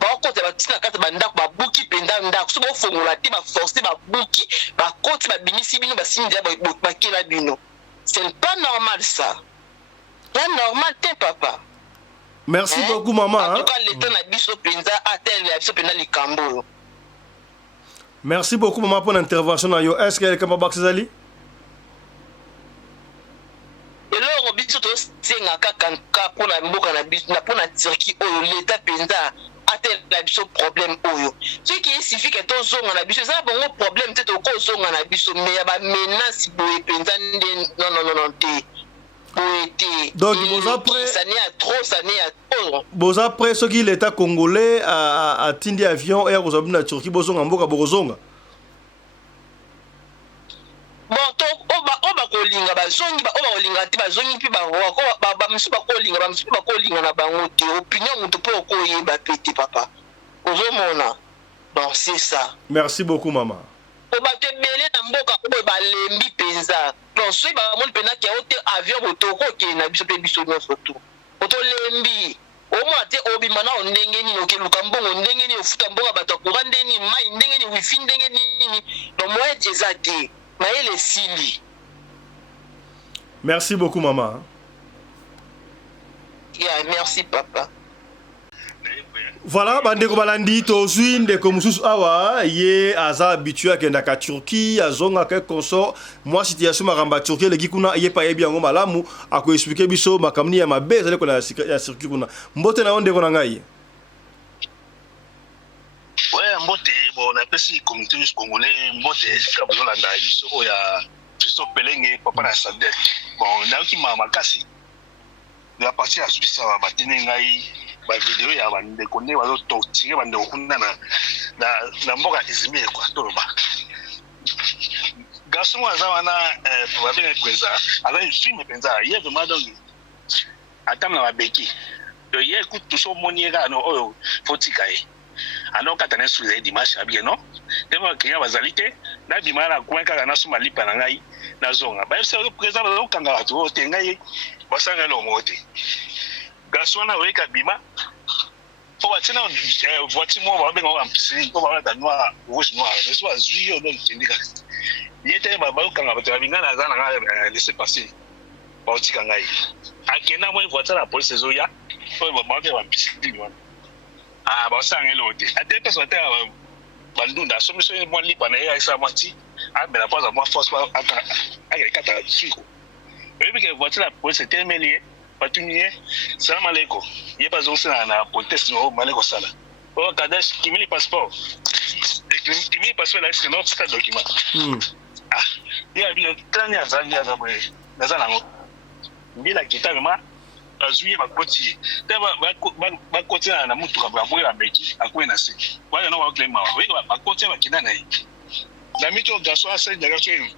bakota batina kata bandako babuki mpenza ndako so bofongola te baforce babuki bakoti babimisi bino basimdia bakela bino c'est pas normal ça pas normal te papa merci beaucoup maman en tout cas l'état na biso penza atel na biso penza likambo merci beaucoup maman pour l'intervention na yo est-ce que kama bakizali eloko biso tosenga kaka mpona mboka na biso na mpona Turquie oyo l'état penza atel na biso problème oyo soki esifi ke tozonga na biso eza bongo problème te tokozonga na biso mais ya bamenance boye penza nde non te donc boza prêt soki l'état congolais atindi avion eya kozwa bino na Turquie bozonga mboka bokozonga bon to o bakolinga bazongi o bakolinga te bazongi mpe bamisu bakolinga na bango te opinion moto mpe okoyeba pe te papa ozomona donc c'est ça merci beaucoup maman po bato ebele na mboka oyo balembi mpenza donc soki bamoni mpenza ke ote avion botoko okende na biso mpe biso nyonso tu otolembi omona te obima na ndenge nini okeluka mbongo ndenge nini ofuta mbongo bato akura ndenge nini mai ndenge nini wifi ndenge nini donc moyen eza te mayele esili merci beaucoup maman yeah, merci papa voilà bandeko balandi tozwi ndeko mosusu awa ye aza habitué akendaka Turquie azongaka consort mwa situation makambo ya Turquie eleki kuna ye pa yebi yango malamu akoexplike biso makambo ya mabe ezali kola ya circuit kuna mbote na yo ndeko na ngai ouais mbote bon napesi communauté congolais mbote esika bozolanda biso oyo ya Christophe Pelenge papa na Sadek bon nayoki makasi ya parti ya Suisse awa batene ngai bavideo ya bandeko nde bazototire bandeko kuna na mboka Izmir kwa toloba garçon aza wana babenga mpenza aza filme mpenza ye vraiment donc atama na babeki to ye kutu so moniera no oyo fotika ye anokata na suza dimanche abie no tellement kinya bazali te na bima na coin kaka na suma lipa na ngai na zonga ba se président bazokanga bato ote ngai basanga lo mote garçon na weka bima po batina voiture mo ba benga wa mpisi po ba da noir rouge noir mais soit zuyo donc tindika yete ba kanga bato binga na za na laisser passer ba otika ngai akena mo voiture la police zoya po ba ke wa mpisi bima ba osanga lo te ate peso te bandunda so miso mo lipa na ya isa mati a bela poza mo force aka kata suiko ebi ke voiture la police terminé patunye salam alaikum ye bazosana na protest no maleko sala o kadash kimili passeport kimili passeport la c'est notre document ya bien tani azali azabwe nazana ngo bila kitama azuye bakoti te bakoti na mutuka baboya beki akwena se wala no waklema we bakoti bakina na yi na mito gaso asa daga chenu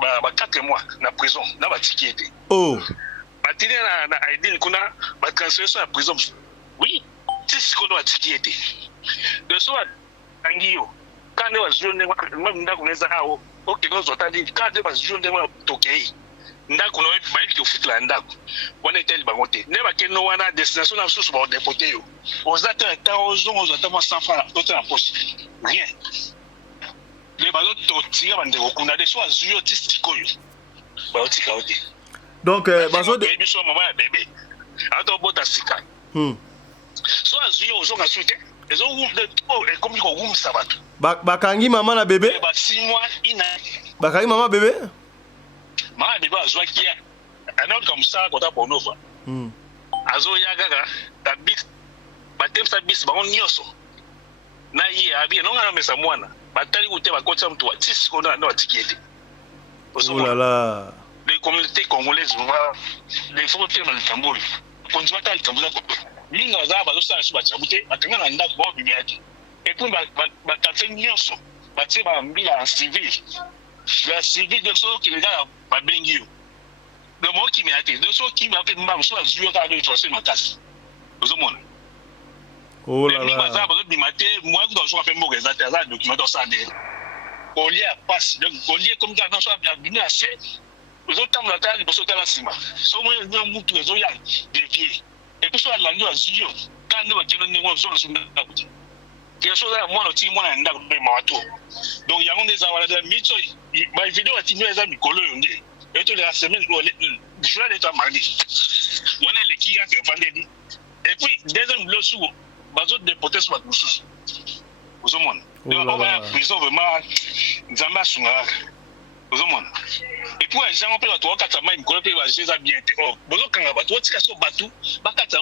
ba 4 mois na prison na ba tikiete. Oh. Batine na Aidin kuna ba transfert à prison. Oui, c'est qu'on doit tikiete. De soit angio quand on va jouer même ndako neza hao OK nous otandi quand on va jouer ndako tokei ndako no ba ki ofutla ndako wana etel bangote ne ba keno wana destination na susu ba déporter yo aux attentes aux attentes sans francs tout en poche rien les bazo to tira bande okuna de soit jouer tistiko yo ba otika ote donc bazo de biso mama ya bébé ato bota sika soit jouer aux gens soute les autres et comme ko gum sabato bakangi mama na bébé ba 6 mois ina bakangi mama bébé mama bébé azwaki alors comme ça kota bonova azo yagaga ta bis batem sa bis ba on nyoso na ye abi no ngana mesa mwana batali ute bakotsa mtu wa 6 kona no tikiete oh là là les communautés congolaises les frontières dans le Tamboué konzi batali tambula linga za bazo sa su bachabute bakanga na ndako ba bibiyaki et puis ba tafe nyoso batie ba mbila en civil la civil de ceux qui les gars ba bengi yo le mot qui m'a été de ceux qui m'a fait mbam so azuyo ka do troisième matas ozomona oh là là baza bazo bimate moi ndo so fait mboka za ta document ça de olie à passe donc olie comme ça dans so bien bien assez ozotamla ta liboso ta la sima so mo ndio mutu ezo ya dévier et puis so la ndio azuyo quand ndo bakino ngo so so ndakuti que so da mwana ti mwana nda ko ma watu donc yango ndeza wala da micho ba video atinyo eza mikolo yonde et to la semaine je vais être mardi wana le ki ya ke vendredi et puis deuxième blosu bazo déporter sur batusu ozomona donc on va prison vraiment nzamba sunga ozomona et puis les gens peut to kata mai mikolo pe ba jeza bien oh bozo kanga batu otika so batu bakata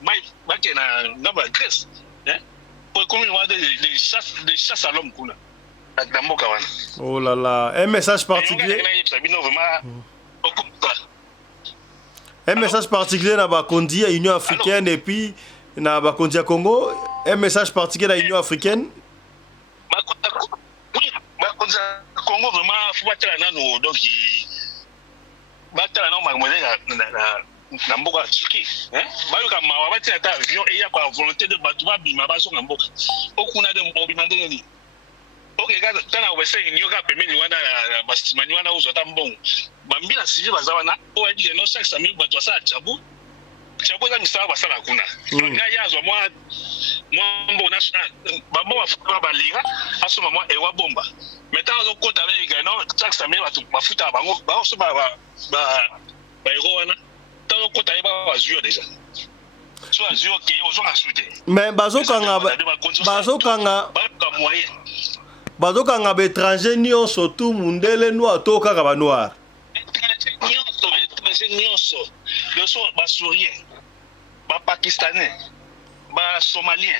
mai bakena ngamba Grèce hein pour comme des chasse à l'homme kuna dans mboka wana oh là là un message particulier un message particulier na bakondi ya Union africaine et puis na bakondi ya Congo un message particulier na Union africaine bakondi ya Congo vraiment faut battre nano donc battre nano mademoiselle na mboka Turquie hein bayoka mawa batia ta avion et ya kwa volonté de batuma bima bazo na mboka okuna de mbimande ni okega tana wese nyoka pemeni wana bastimani wana uzo ta mbongo bambila civil bazawana o adi no 500,000 bato asa chabu za misala basala kuna nga yazo mwa mbona bambo bafuka balira asoma mwa ewa bomba metana zo kota amerika no 500,000 bato bafuta bango ba so ba ero wana déjà. Mais bazokanga bétranger nyonso tout mundele noir to kaka ba noir nyonso leso ba sourien ba pakistanais ba somalien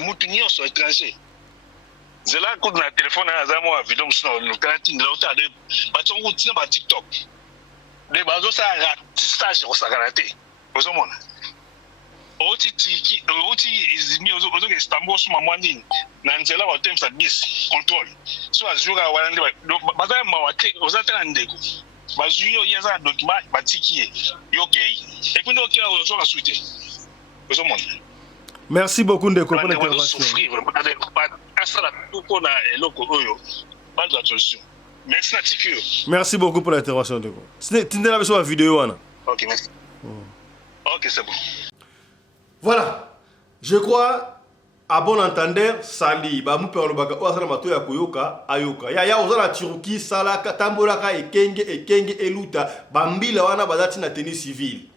mutu nyonso étranger zela ko na téléphone na mo video msino no kanti ndauta de ba tongo tina ba TikTok de bazo sa ratissage au sagarate ozomona oti tiki oti izimi ozo ke Istanbul suma mwandini na nzela wa temps at bis control so azura wala ndi baza mawate ozatela ndeko bazuyo yeza document batiki yokei et puis donc ozo ka suite ozomona merci beaucoup ndeko pour l'intervention merci beaucoup pour l'intervention ndeko tindela biso ba vidéo wana OK merci OK c'est bon. Voilà, je crois, à bon entendeur, Sali, ba mu perlo baka o asala mato ya koyoka ayoka. Ya ozala Tiruki sala katambolaka ekenge eluta bambila wana bazati na tenue civile.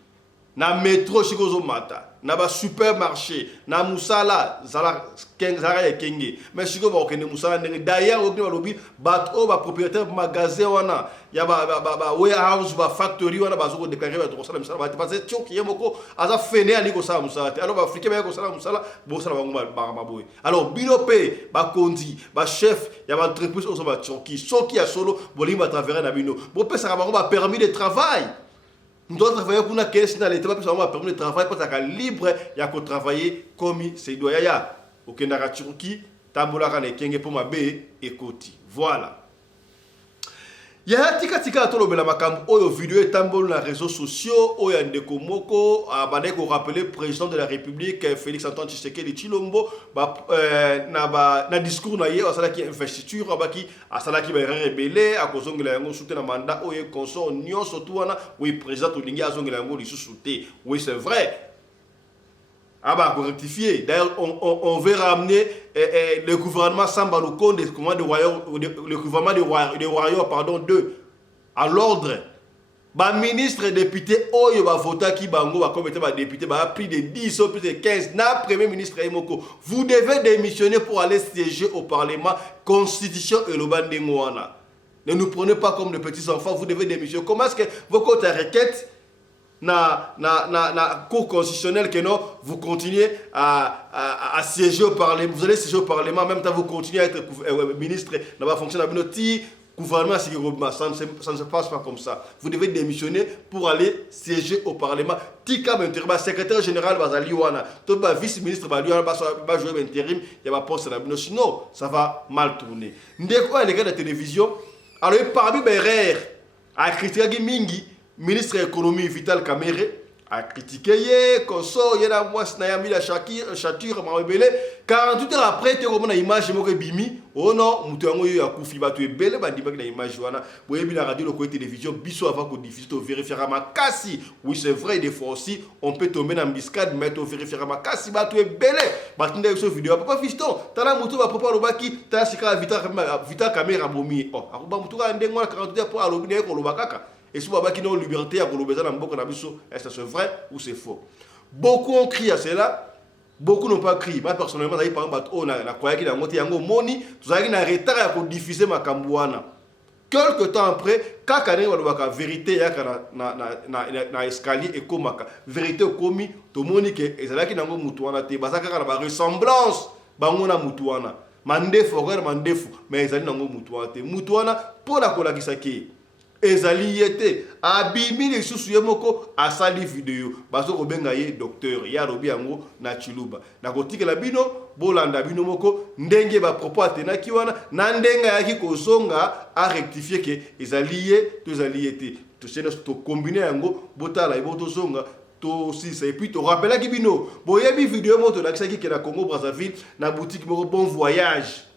Na métro shikozo mata, na ba supermarché, na musala zala zara ekenge. Mais shiko ba okende musala ndenge d'ailleurs okende balobi bato ba propriétaire magasin wana ya ba warehouse ba factory wana bazoko déclarer ba to sala musala ba parce que tioki yemoko aza fene ali ko sala musala alors ba africain ba ko sala musala bo sala bango ba maboy alors binope ba kondi ba chef ya ba entreprise oso ba tioki soki ya solo bolimba travers na bino bo pesa ka bango ba permis de travail. Nous devons travailler pour une caisse dans l'État, parce qu'on a permis de travailler, parce qu'on est libre, il y a qu'à travailler comme c'est doit y avoir. Au Kenya, Turquie, Tambola, Kenge, pour ma baie et Koti. Voilà. ya tika tolobela makambo oyo video etambolo na réseaux sociaux oyo ndeko moko abandaki ko rappeler président de la République Félix Antoine Tshisekedi Tshilombo na discours na ye asalaki investiture abaki asalaki ba rebelle akozongela yango soute na mandat oyo consort nyonso tuwana oui président tolingi azongela yango lisusu te. Oui c'est vrai. Ah bah, pour rectifier. D'ailleurs, on veut ramener le gouvernement Samba Lukonde, le gouvernement des Warriors, pardon, à l'ordre. Bah, ministre et député, Oyo va voter qui bango, va comme étant député, bah, plus de 10 ou plus de 15, na premier ministre Emoko. Vous devez démissionner pour aller siéger au Parlement, Constitution et le Bandengouana. Ne nous prenez pas comme des petits enfants, vous devez démissionner. Comment est-ce que vos comptes à requête na cour constitutionnelle que non, vous continuez à siéger au Parlement, vous allez siéger au Parlement, en même temps vous continuez à être ministre, dans la fonction de notre gouvernement, ça ne se passe pas comme ça. Vous devez démissionner pour aller siéger au Parlement. Tika Menteriba, secrétaire général Bazaliwana, tout le vice-ministre Bazaliwana va jouer l'intérim, il y a pas poste à la sinon ça va mal tourner. Ndeko les gars de la télévision, alors parmi les erreurs, à critiquer Mingi, ministre de l'économie Vital Kamerhe a critiqué consort yena mwasi na yami la chature mawebele 48 heures après te komona image moko bimi oh non mutu yango yo akufi batu ebele bandimaki na image wana boyebi na radio loko télévision biso avant ko diffuser to vérifier makasi. Oui c'est vrai des fois aussi on peut tomber dans embuscade mais to vérifier makasi batu ebele batinde so vidéo papa fiston tala mutu ba papa lobaki tala sika Vital Kamerhe bomi oh akuba mutu ka ndengwa 48 heures pour alobi ne ko lobakaka. Et si vous avez une liberté à Kolobeza, est-ce que c'est vrai ou c'est faux? Beaucoup ont crié à cela, beaucoup n'ont pas crié. Moi personnellement, j'ai par exemple, on a croyé qu'il y a un moni, vous avez un retard à diffuser ma cambouana. Quelque temps après, quand on a la vérité, na escalier et comme vérité commis, tout le monde qui est là qui n'a pas mutuana, te basaka la ressemblance, bangona mutuana. Mandefo, regarde mandefo, mais ils n'ont pas mutuana, mutuana pour la cola qui s'acquiert. Ezali yete abimi les susu yemoko asali vidéo baso ko benga ye docteur ya robi yango na Chiluba na kotika la bino bolanda bino moko ndenge ba propos atenaki wana na ndenga yaki kozonga a rectifier que ezali yete to sena to combiner yango botala iboto zonga to si et puis to rappela ki bino boyebi vidéo moto na kisaki ke na Congo Brazzaville na boutique moko bon voyage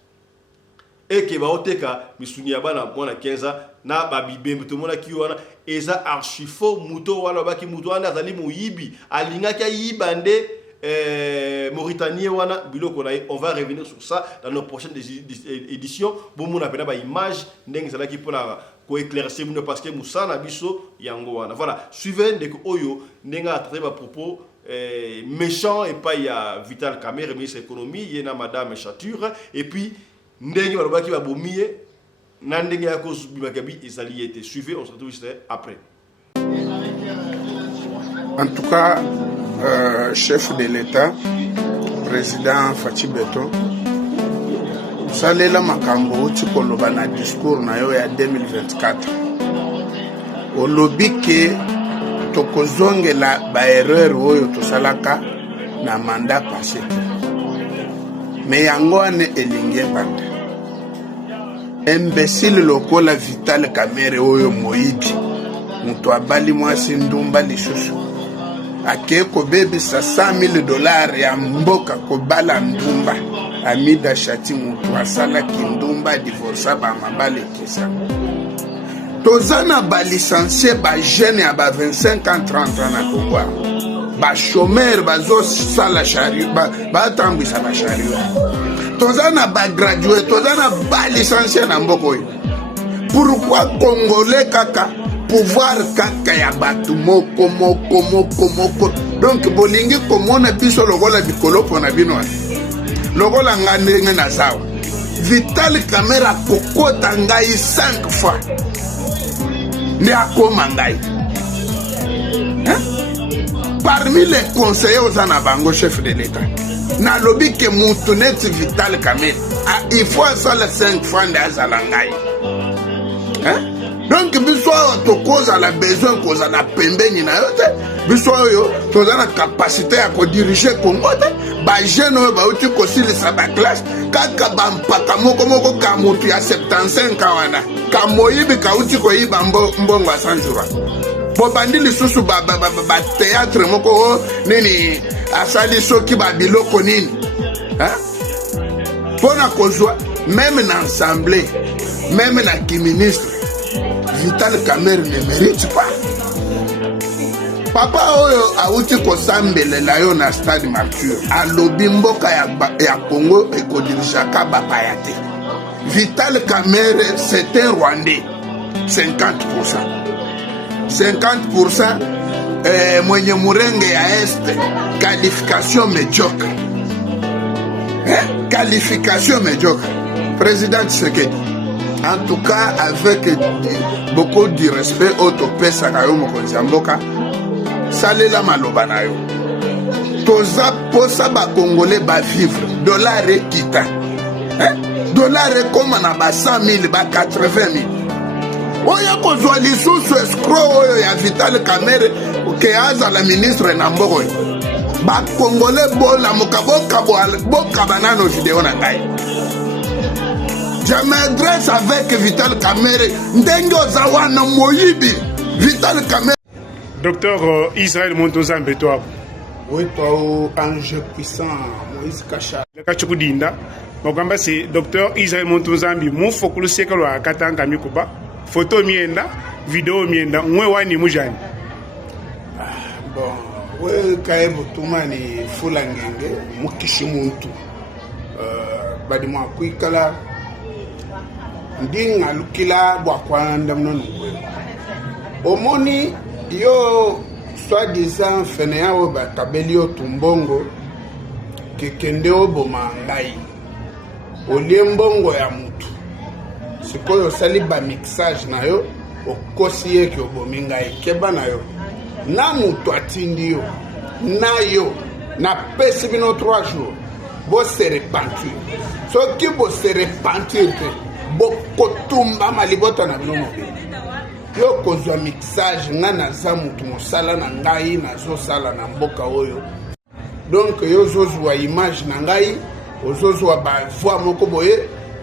et que baoteka misuni ya bana mwana 15 na babibembe to mona kiwana eza archifo muto wala baki muto wana azali moyibi alingaki yibande Mauritanien wana biloko na on va revenir sur ça dans nos prochaines éditions bon mona pena ba image ndenge zala ki pona ko éclaircir mino parce que musana biso yango wana voilà suivez ndeko oyo ndenga traiter ba propos méchant et pas il y a Vital Kamerhe ministre de l'économie yena madame Chature et puis ndenge balobaki babomie na ndenge ya kozubimakabi ezali yete. Suivez, on se retrouve juste après. En tout cas, chef de l'État, président Fachi Beto, salela makambo chikoloba na discours na yo ya 2024. Olobi ke tokozongela ba erreur oyo tosalaka na mandat passé. Mais yango ane elingi bande. Imbécile lokola Vital Kamerhe oyo moyibi. Mutu abali mwasi ndumba lisusu. Ake ko bebisa $100,000 ya mboka kobala ndumba. Amida Shati mutu asala kindumba divorça ba mabale kesa. Tozana ba licencié ba jeune ya ba 25 ans 30 ans na Congo. Ba chômeur bazo sala chariot ba tambisa ba chariot. Tozana ba gradué, tozana ba licencié na mboko. Pourquoi Congolais kaka pouvoir kaka ya batu moko. Donc bolingi komona biso lokola bikolo pona bino. Lokola ngandenge na sawa. Vital Kamerhe kokota ngai 5 fois. Ndi akoma ngai. Parmi les conseillers aux Anabango, chef de l'État, na lobby que Moutonet Vital Kamerhe, il faut ça les 5 fois d'Azalangaï. Donc, biswa to cause à la besoin cause à la pembeni na yote, biswa yo to za na capacité à ko diriger Congo te, ba jeune ba uti ko sili sa ba classe, kaka ba mpaka moko ka mutu ya 75 ans wana, kamoyibi kauti koyiba mbongo ya sanjura bobandi lisusu ba théâtre moko nini asali soki ba biloko nini pona kozwa même na assemblée même na ki-ministre Vital Kamerhe ne mérite pas papa oyo auti kosambelela yo na stade Martyr alobi mboka ya Congo ekodirijaka bapaya te Vital Kamerhe c'est un Rwandais 50% mwenye murenge ya este qualification médiocre qualification médiocre président Tshisekedi en tout cas avec beaucoup de respect otopesaka yo mokonzi ya mboka salela maloba na yo toza posa bakongole bavivre dollar ekita dollar ekoma na ba 100 000 ba 80 000 oyo kozwa lisusu escroc oyo ya Vital Kamerhe ke azala ministre na mboka oyo bakongole bolamuka bokaba nano video na ngai je m'adresse avec Vital Kamerhe ndenge oza wana moyibi Vital Kamerhe. Docteur Israël Montozambe toi. Oui, toi ange puissant Moïse Kacha. Le kachukudinda. Mogamba c'est docteur Israël Montozambe mu fokulu sekalo akatanga mikuba. Photo mienda, video mienda, mwe wani mujani. Bon, we kaibu tumani fulangenge mukishi muntu. Badi mwa kuikala ndinga lukila bwa kwanda mnono. Omoni yo soi-disant fene yao batabeli yo tumbongo kekende oboma ngai olie mbongo ya mutu sikoyo osali bamixage na yo okosi ye ke obomi ngai keba na yo na mutu atindi yo na yo napesi bino 3 jours bose repentir soki bose repentir te bokotumba malibota na bino mobili yo kozwa mixage nga naza mutu mosala na ngai nazosala na mboka oyo donc yo ozozwa image na ngai ozozwa bavoi moko boye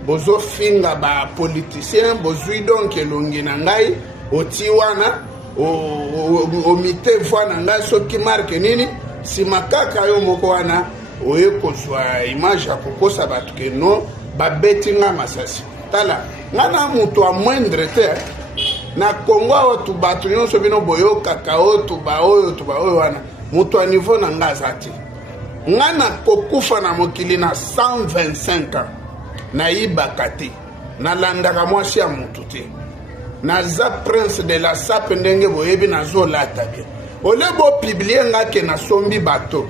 bozofinga bapoliticien bozwi donc elongi na ngai oti wana omite voi na ngai soki marke nini nsima kaka yo moko wana oye kozwa image ya kokosa bato ke no babeti nga masasi tala nga na mutu amoindre te na Congo oyo tu bato nyonso bino boyokaka oyo tuba oyo wana mutu a niveau na nga aza te nga na kokufa na mokili na 125 ans nayibaka te nalandaka mwasi ya mutu te naza prince de la sape ndenge boyebi nazolata bien ole bopiblie nga ke nasombi bato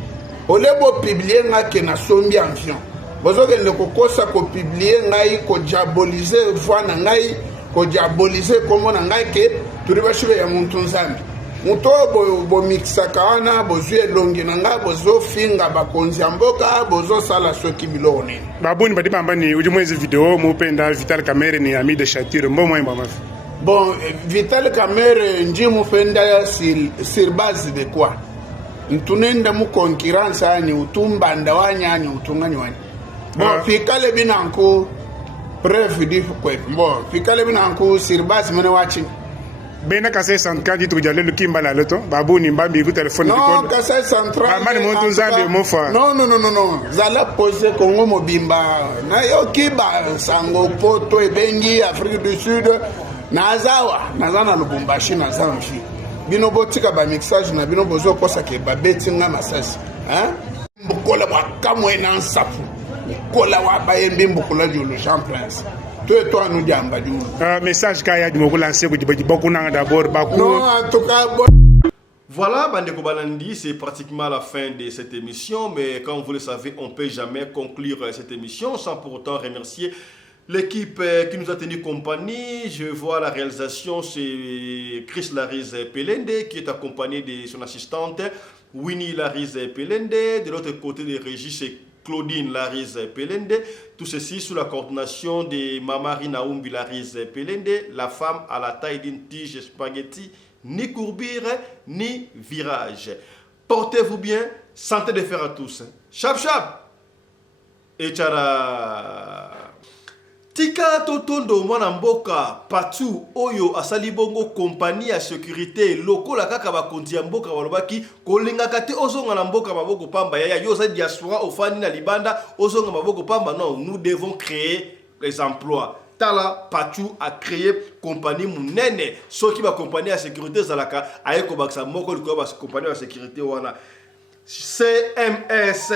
ole bopiblie nga ke nasombi avion bozokende kokosa kopiblie ngai kodiabolize voi na ngai kodiabolize kombo na ngai ke turi bashibe ya muntu nzambi mutu oyo bomikisaka wana bozwi elongi na ngai bozofinga bakonzi ya mboka bozosala soki biloko nini baboni badi bambani udi mwezi video mupenda Vital Kamerhe ni ami de Chatiro mbo mafi bon Vital Kamerhe nji mupenda sur base de quoi ntunenda mu concurrence ani utumbanda wanyani utungani wani bon fikale binanku preuve di quoi bon fikale binanku sur base mene watching bena kase central di tujale lu kimbala loto babu ni mbambi ku telephone di ko non kase central mani montu nzambi mofa non zala poser Congo mobimba na yo kiba sango poto ebengi Afrique du Sud nazana Lubumbashi nazamfi bino botika ba mixage na bino bozo kosa ke babeti nga masasi hein mbukola bwa kamwe na nsapu kola wa bayembi mbukola julu Jean Prince toi nous diamba du message kaya di moko lancer ko dibaji bokuna d'abord baku non en tout cas Voilà, Bandeko Balandi, c'est pratiquement la fin de cette émission, mais comme vous le savez, on ne peut jamais conclure cette émission sans pour autant remercier l'équipe qui nous a tenu compagnie. Je vois la réalisation, c'est Chris Lariz Pelende qui est accompagné de son assistante Winnie Lariz Pelende. De l'autre côté de régie, c'est Claudine Lariz Pelende. Tout ceci sous la coordination de Mamari Naoumbi Lariz Pelende, la femme à la taille d'une tige spaghetti, ni courbure, ni virage. Portez-vous bien, santé de fer à tous. Chap chap et tchara. tika totondo mwana mboka patu oyo asali bongo kompani ya sécurité lokola kaka bakonzi ya mboka balobaki kolingaka te ozonga na mboka maboko pamba yaya yo za diaspora ofani na libanda ozonga maboko pamba. Non, nous devons créer les emplois. Tala Patu a créé compagnie munene soki ba compagnie ya sécurité zalaka ayeko baksa moko liko ba compagnie ya sécurité wana CMS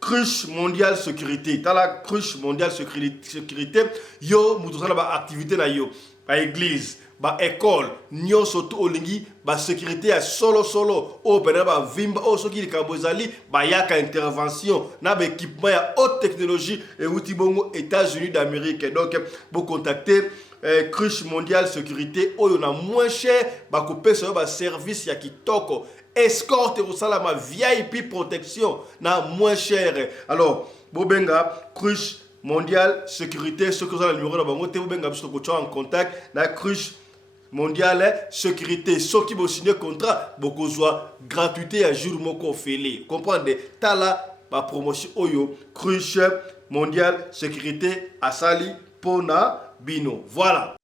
Cruche Mondiale Sécurité. Tala Cruche Mondiale Sécurité yo mutuzana ba activité na yo ba église ba école nyo soto olingi ba sécurité ya solo o pena ba vimba o soki likambo ezali ba yaka intervention na ba équipement ya haute technologie et outi bongo États-Unis d'Amérique. Donc vous contacter Cruche Mondiale Sécurité oyo na moins cher ba couper sur ba service ya kitoko escorte au salama VIP protection na moins cher. Alors bobenga Cruche Mondiale Sécurité ce que vous avez le numéro na bango te bobenga biso ko en contact na Cruche Mondiale Sécurité. Ceux qui vont signer contrat beaucoup soit gratuité à jour moko félé. Comprendre tala ba promotion oyo Cruche Mondiale Sécurité asali pona bino. Voilà.